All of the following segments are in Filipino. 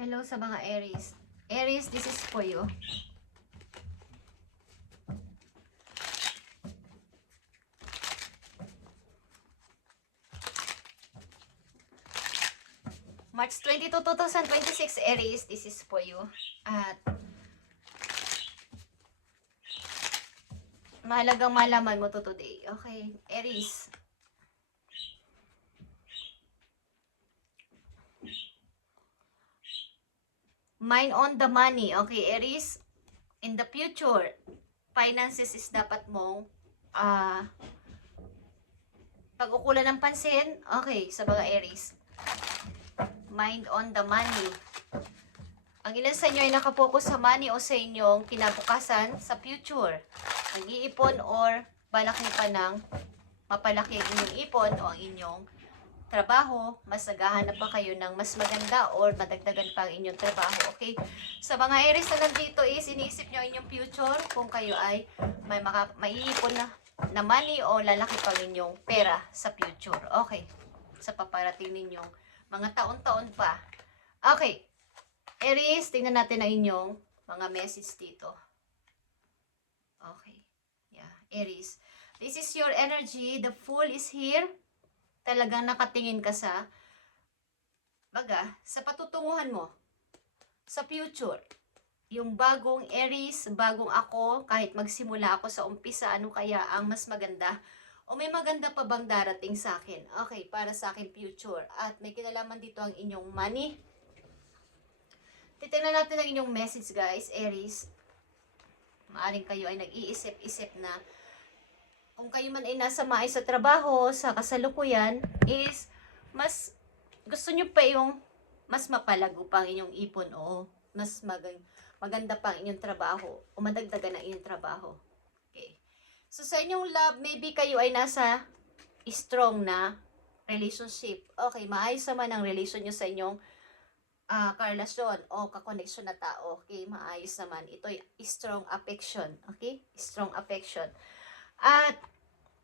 Hello sa mga Aries. Aries, this is for you. March 22, 2026, Aries, this is for you. At mahalagang malaman mo to today. Okay, Aries. Mind on the money. Okay, Aries. In the future, finances is dapat mong pag-ukulan ng pansin. Okay, sa mga Aries. Mind on the money. Ang ilan sa inyo ay nakapokus sa money o sa inyong kinabukasan sa future. Nag-iipon or balak niyo pa ng mapalaki ang inyong ipon o ang inyong trabaho, mas naghahanap pa kayo ng mas maganda or madagdagan pa ang inyong trabaho, okay? Sa mga Aries na nandito is iniisip nyo ang inyong future kung kayo ay may maiipon na money o lalaki pa ang inyong pera sa future, okay? Sa paparating ninyong mga taon-taon pa. Okay, Aries, tingnan natin ang inyong mga message dito. Okay, yeah, Aries. This is your energy, the Fool is here. Talagang nakatingin ka sa patutunguhan mo sa future. Yung bagong Aries, bagong ako, kahit magsimula ako sa umpisa, ano kaya ang mas maganda? O may maganda pa bang darating sa akin? Okay, para sa akin future. At may kinalaman dito ang inyong money. Titignan natin ang inyong message, guys, Aries. Maaring kayo ay nag-iisip-isip na kung kayo man ay nasa maayos sa trabaho, sa kasalukuyan, is mas gusto nyo pa yung mas mapalago pa ang inyong ipon o mas maganda pa ang inyong trabaho o madagdagan ang inyong trabaho. Okay. So sa inyong love, maybe kayo ay nasa strong na relationship. Okay, maayos naman ang relation nyo sa inyong karelasyon o kakoneksyon na tao. Okay, maayos naman. Ito ay strong affection. Okay, strong affection. At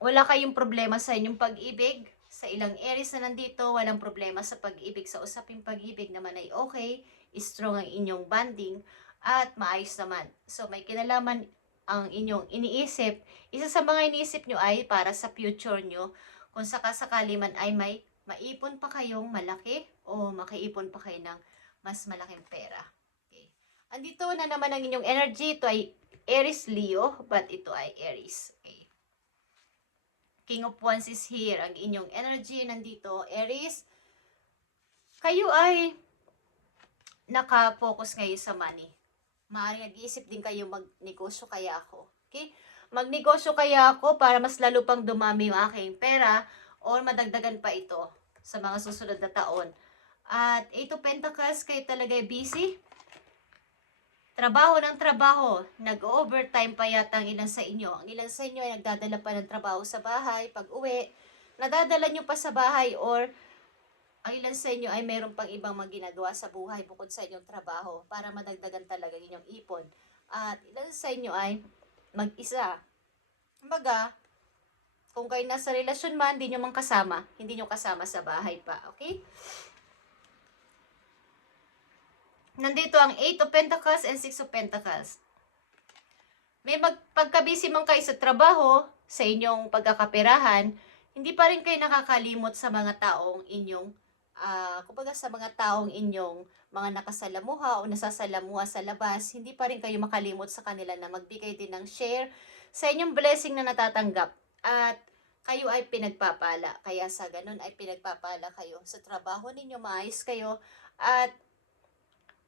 wala kayong problema sa inyong pag-ibig. Sa ilang Aries na nandito, walang problema sa pag-ibig. Sa usaping pag-ibig naman ay okay. Strong ang inyong bonding. At maayos naman. So may kinalaman ang inyong iniisip. Isa sa mga iniisip nyo ay para sa future nyo. Kung sakasakali man ay may maipon pa kayong malaki o makaipon pa kayo ng mas malaking pera. Okay. Andito na naman ang inyong energy. Ito ay Aries Leo, but ito ay Aries. Okay. King of Wands is here. Ang inyong energy nandito, Aries. Kayo ay naka-focus ngayon sa money. Maaaring nag-iisip din kayo magnegosyo kaya ako. Okay? Magnegosyo kaya ako para mas lalo pang dumami yung aking pera or madagdagan pa ito sa mga susunod na taon. At 8 of Pentacles, kayo talaga busy. Trabaho ng trabaho, nag-overtime pa yata ang ilan sa inyo. Ang ilan sa inyo ay nagdadala pa ng trabaho sa bahay, pag uwi, nadadala nyo pa sa bahay or ang ilan sa inyo ay meron pang ibang ginagawa sa buhay bukod sa inyong trabaho para madagdagan talaga inyong ipon. At ilan sa inyo ay mag-isa. Kumbaga, kung kayo nasa relasyon man, hindi nyo kasama sa bahay pa, okay? Nandito ang 8 of Pentacles and 6 of Pentacles. May pagka-busy man kayo sa trabaho, sa inyong pagkakaperahan, hindi pa rin kayo nakakalimot sa mga taong inyong, kumbaga sa mga taong inyong mga nakasalamuha o nasasalamuha sa labas, hindi pa rin kayo makalimot sa kanila na magbigay din ng share sa inyong blessing na natatanggap. At kayo ay pinagpapala. Kaya sa ganun ay pinagpapala kayo. Sa trabaho ninyo, maayos kayo. At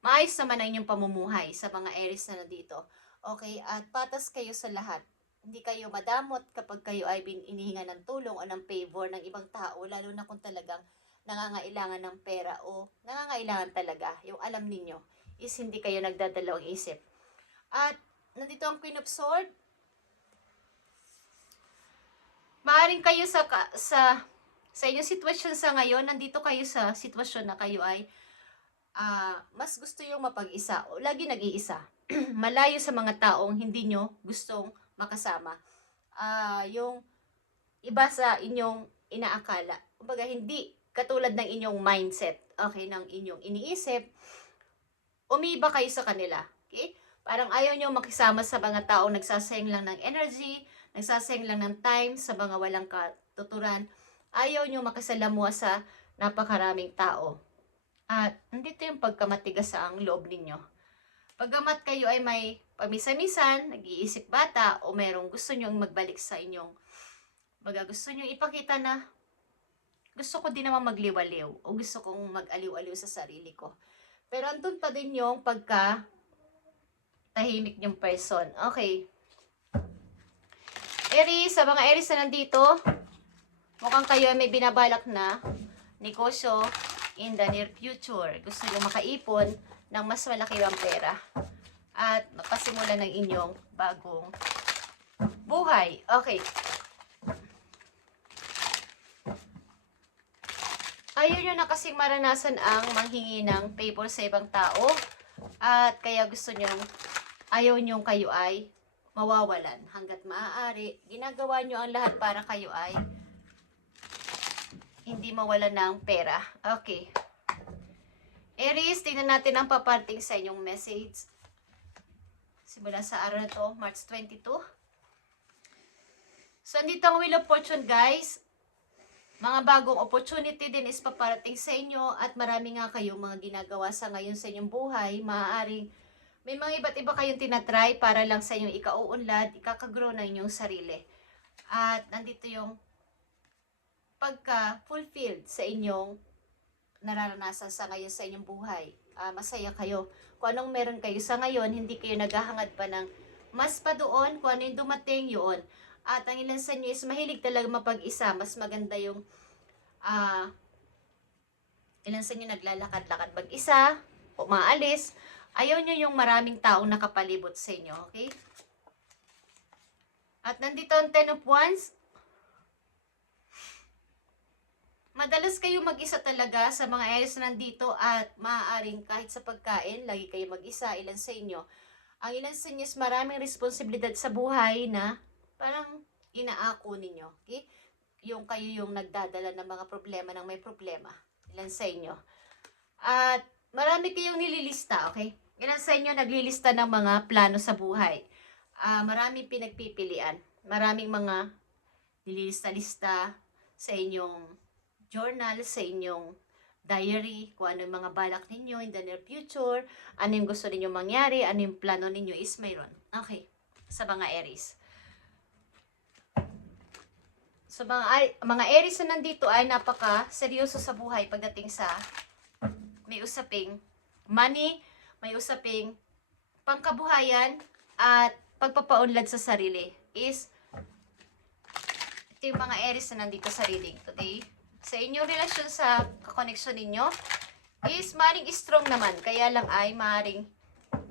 maayos naman ang inyong pamumuhay sa mga Aries na nandito. Okay? At patas kayo sa lahat. Hindi kayo madamot kapag kayo ay inihinga ng tulong o ng favor ng ibang tao, lalo na kung talagang nangangailangan ng pera o nangangailangan talaga. Yung alam ninyo is hindi kayo nagdadalawang isip. At nandito ang Queen of Swords. Maaring kayo sa inyong sitwasyon sa ngayon, nandito kayo sa sitwasyon na kayo ay mas gusto yung mapag-isa o lagi nag-iisa. Malayo sa mga taong hindi nyo gustong makasama. Yung iba sa inyong inaakala. Kumbaga, hindi katulad ng inyong mindset, okay, ng inyong iniisip, umiba kayo sa kanila. Okay? Parang ayaw nyo makisama sa mga taong nagsasayang lang ng energy, nagsasayang lang ng time sa mga walang katuturan. Ayaw nyo makisalamuha sa napakaraming tao. At nandito yung pagkamatigas sa ang loob ninyo. Pagkamat kayo ay may pamisa-misan, nag-iisip bata, o merong gusto nyong magbalik sa inyong, gusto nyong ipakita na gusto ko din naman magliwaliw, o gusto kong mag-aliw-aliw sa sarili ko. Pero andun pa din yung pagka tahimik yung person. Okay. Aries, sa mga Aries na nandito, mukhang kayo ay may binabalak na negosyo in the near future. Gusto nyo makaipon ng mas malaki ang pera at mapasimula ng inyong bagong buhay. Okay. Ayaw nyo na kasing maranasan ang manghingi ng favor sa ibang tao at kaya gusto nyo, ayaw nyo kayo ay mawawalan hanggat maaari. Ginagawa nyo ang lahat para kayo ay hindi mawalan ng pera. Okay. Aries, tingnan natin ang paparting sa inyong message. Simula sa araw na to, March 22. So, andito ang Wheel of Fortune, guys. Mga bagong opportunity din is paparating sa inyo at marami nga kayong mga ginagawa sa ngayon sa inyong buhay. Maaaring may mga iba't iba kayong tinatry para lang sa inyong ikauunlad, ikakagrow na inyong sarili. At nandito yung pagka-fulfilled sa inyong nararanasan sa ngayon sa inyong buhay. Masaya kayo. Kung anong meron kayo sa ngayon, hindi kayo naghahangad pa ng mas pa doon, kung ano yung dumating yun. At ang ilan sa inyo is mahilig talaga mapag-isa. Mas maganda yung ilan sa inyo naglalakad-lakad mag-isa, umaalis. Ayaw nyo yung maraming taong nakapalibot sa inyo. Okay? At nandito ang 10 of Wands. Madalas kayo mag-isa talaga sa mga Aries na nandito at maaaring kahit sa pagkain, lagi kayo mag-isa, ilan sa inyo. Ang ilan sa inyo is maraming responsibilidad sa buhay na parang inaako ninyo. Okay? Yung kayo yung nagdadala ng mga problema ng may problema. Ilan sa inyo. At marami kayong nililista. Okay? Ilan sa inyo naglilista ng mga plano sa buhay. Maraming pinagpipilian. Maraming mga nililista-lista sa inyong journal, sa inyong diary, kung ano yung mga balak ninyo in the near future, ano yung gusto ninyo mangyari, ano yung plano ninyo is mayroon. Okay, sa mga Aries. So, mga Aries na nandito ay napaka-seryoso sa buhay pagdating sa may usaping money, may usaping pangkabuhayan, at pagpapaunlad sa sarili is ito yung mga Aries na nandito sa reading today. Sa inyong relasyon sa kakoneksyon ninyo is maring strong naman. Kaya lang ay maring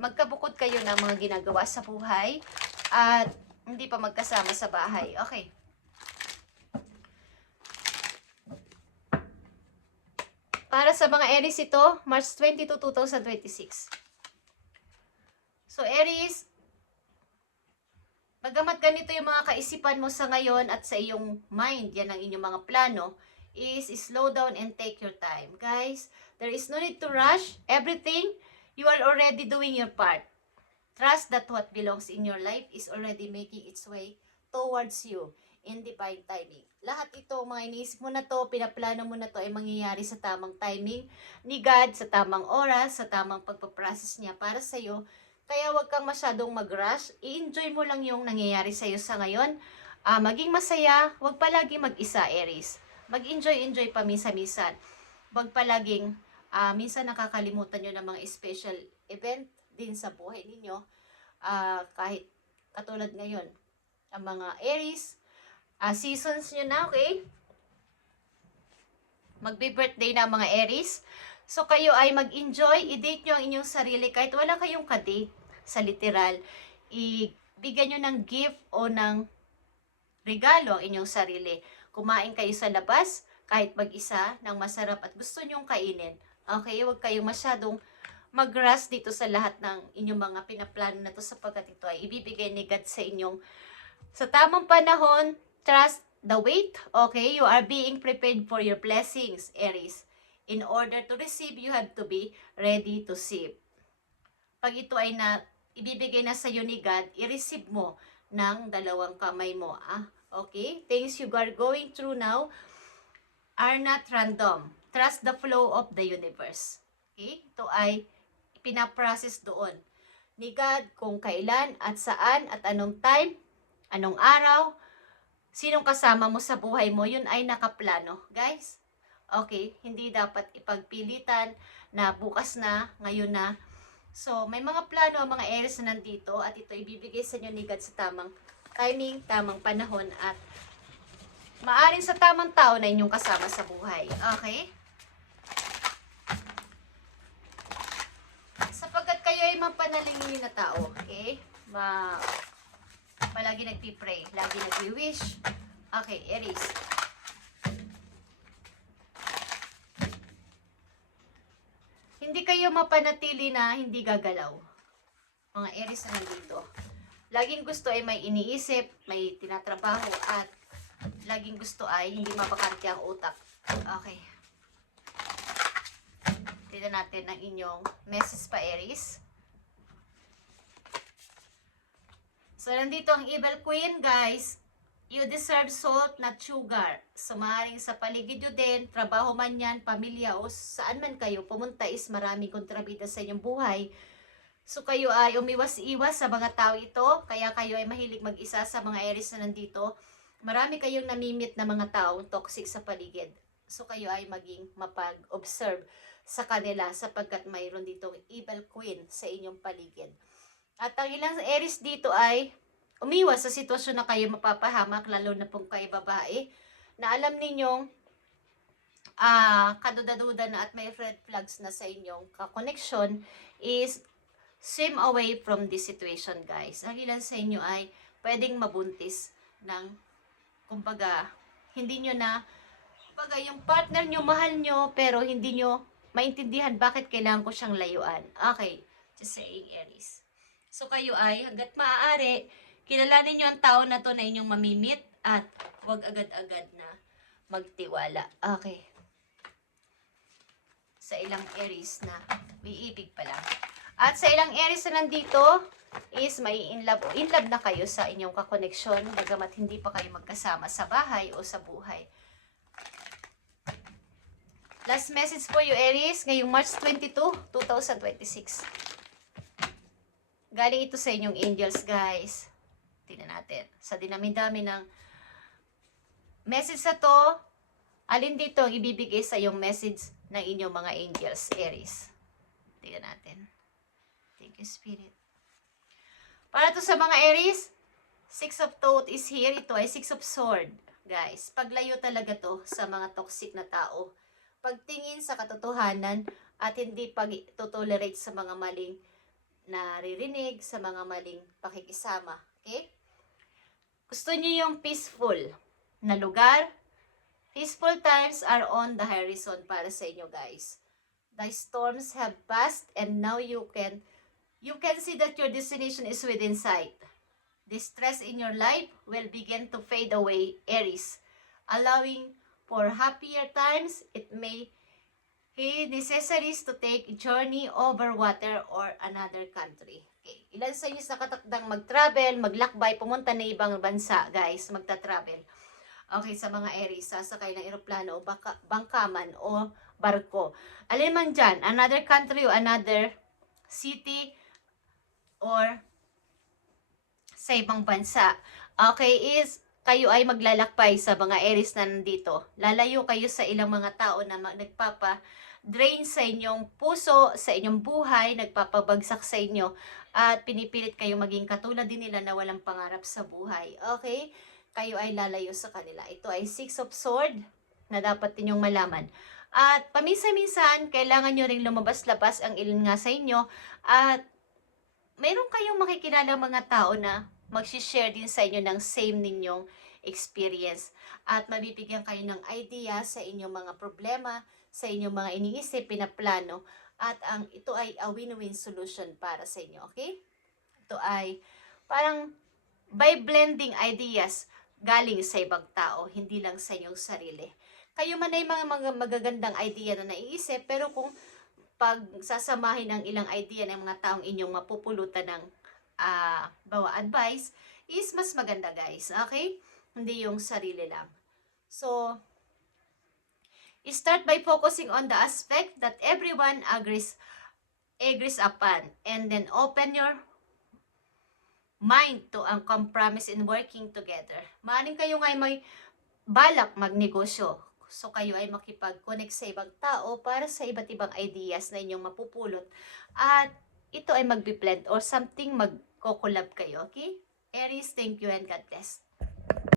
magkabukod kayo ng mga ginagawa sa buhay at hindi pa magkasama sa bahay. Okay. Para sa mga Aries ito, March 22, 2026. So Aries, bagamat ganito yung mga kaisipan mo sa ngayon at sa iyong mind, yan ang inyong mga plano, is slow down and take your time. Guys, there is no need to rush. Everything, you are already doing your part. Trust that what belongs in your life is already making its way towards you in divine timing. Lahat ito, mga iniisip mo na to, pinaplano mo na to, ay mangyayari sa tamang timing ni God, sa tamang oras, sa tamang pagpaprocess niya para sa'yo. Kaya wag kang masyadong mag-rush. I-enjoy mo lang yung nangyayari sa'yo sa ngayon. Maging masaya, wag palagi mag-isa, Aries. Mag-enjoy pa minsan-minsan. Wag palaging, minsan nakakalimutan nyo ng mga special event din sa buhay ninyo. Kahit katulad ngayon, ang mga Aries, seasons nyo na, okay? Magbe-birthday na ang mga Aries. So, kayo ay mag-enjoy, i-date nyo ang inyong sarili kahit wala kayong ka-date sa literal. Ibigyan nyo ng gift o ng regalo ang inyong sarili. Kumain kayo sa labas, kahit mag-isa, ng masarap at gusto nyong kainin. Okay, huwag kayong masyadong mag-rush dito sa lahat ng inyong mga pinaplano na to sapagkat ito ay ibibigay ni God sa inyong sa tamang panahon. Trust the wait. Okay, you are being prepared for your blessings, Aries. In order to receive, you have to be ready to receive. pag ito ay ibibigay na sa iyo ni God, i-receive mo ng dalawang kamay mo. Okay? Things you are going through now are not random. Trust the flow of the universe. Okay? Ito ay pinaprocess doon ni God kung kailan at saan at anong time, anong araw, sinong kasama mo sa buhay mo, yun ay nakaplano. Guys, okay? Hindi dapat ipagpilitan na bukas na, ngayon na. So, may mga plano ang mga Aries na nandito at ito ibibigay sa inyo ni God sa tamang timing, tamang panahon at maaring sa tamang tao na inyong kasama sa buhay. Okay? Sapagkat kayo ay mapanalingin na tao, okay? Palagi nagpipray, lagi nagwi-wish. Okay, Aries. Hindi kayo mapanatili na hindi gagalaw. Mga Aries na nandito. Laging gusto ay may iniisip, may tinatrabaho, at laging gusto ay hindi mabakante ang utak. Okay. Tignan natin ang inyong message pa, Aries. So, nandito ang Evil Queen, guys. You deserve salt, not sugar. So, maaaring sa paligid nyo din, trabaho man yan, pamilya, o saan man kayo pumunta is maraming kontrabida sa inyong buhay. So, kayo ay umiwas-iwas sa mga tao ito, kaya kayo ay mahilig mag-isa sa mga Aries na nandito. Marami kayong namimit na mga tao toxic sa paligid. So, kayo ay maging mapag-observe sa kanila sapagkat mayroon ditong Evil Queen sa inyong paligid. At ang ilang Aries dito ay umiwas sa sitwasyon na kayo mapapahamak, lalo na pong kayo babae, na alam ninyong kaduda-duda na at may red flags na sa inyong connection is swim away from this situation, guys. Ang ilan sa inyo ay pwedeng mabuntis ng, kumbaga, hindi nyo na, kumbaga, yung partner nyo, mahal nyo, pero hindi nyo maintindihan bakit kailangan ko siyang layuan. Okay, just saying, Aries. So, kayo ay, hanggat maaari, kilalanin nyo ang tao na to na inyong mamimit at huwag agad-agad na magtiwala. Okay. Sa ilang Aries na may ibig pa lang. At sa ilang Aries na nandito is may in love na kayo sa inyong kakoneksyon bagamat hindi pa kayo magkasama sa bahay o sa buhay. Last message for you, Aries, ngayong March 22, 2026. Galing ito sa inyong angels, guys. Tingnan natin. Sa dinami-dami ng message na to, alin dito ang ibibigay sa iyong message ng inyong mga angels, Aries? Tingnan natin. Thank you, Spirit. Para to sa mga Aries, Six of Thought is here. Ito ay Six of Sword. Guys, paglayo talaga to sa mga toxic na tao. Pagtingin sa katotohanan at hindi pag-tolerate sa mga maling naririnig, sa mga maling pakikisama. Okay? Gusto niyo yung peaceful na lugar? Peaceful times are on the horizon para sa inyo, guys. The storms have passed and now you can see that your destination is within sight. The stress in your life will begin to fade away, Aries, allowing for happier times. It may be necessary to take a journey over water or another country. Okay. Ilan sa inyo sa katakdang mag-travel, maglakbay, pumunta na ibang bansa, guys, magta-travel. Okay, sa mga Aries, sasakay ng eroplano o bangkaman o barko. Alin man dyan, another country o another city or sa ibang bansa. Okay, is kayo ay maglalakbay sa mga Aries na nandito. Lalayo kayo sa ilang mga tao na nagpapa-drain sa inyong puso, sa inyong buhay, nagpapabagsak sa inyo, at pinipilit kayo maging katulad din nila na walang pangarap sa buhay. Okay? Kayo ay lalayo sa kanila. Ito ay Six of Sword na dapat ninyong malaman. At paminsan-minsan, kailangan nyo ring lumabas-labas ang ilan nga sa inyo at mayroon kayong makikilala mga tao na mag-share din sa inyo ng same ninyong experience. At mabibigyan kayo ng idea sa inyong mga problema, sa inyong mga iniisip, pinaplano. At ito ay a win-win solution para sa inyo. Okay? Ito ay parang by blending ideas galing sa ibang tao, hindi lang sa inyong sarili. Kayo man ay mga magagandang idea na naiisip, pero kung pag sasamahin ang ilang idea ng mga taong inyong mapupulutan ng bawa advice, is mas maganda guys. Okay? Hindi yung sarili lang. So, start by focusing on the aspect that everyone agrees upon, and then open your mind to ang compromise in working together. Maaring kayo ngay may balak magnegosyo. So, kayo ay makipag-connect sa ibang tao para sa iba't ibang ideas na inyong mapupulot. At ito ay magbi-blend or something magko-collab kayo, okay? Aries, thank you and God bless.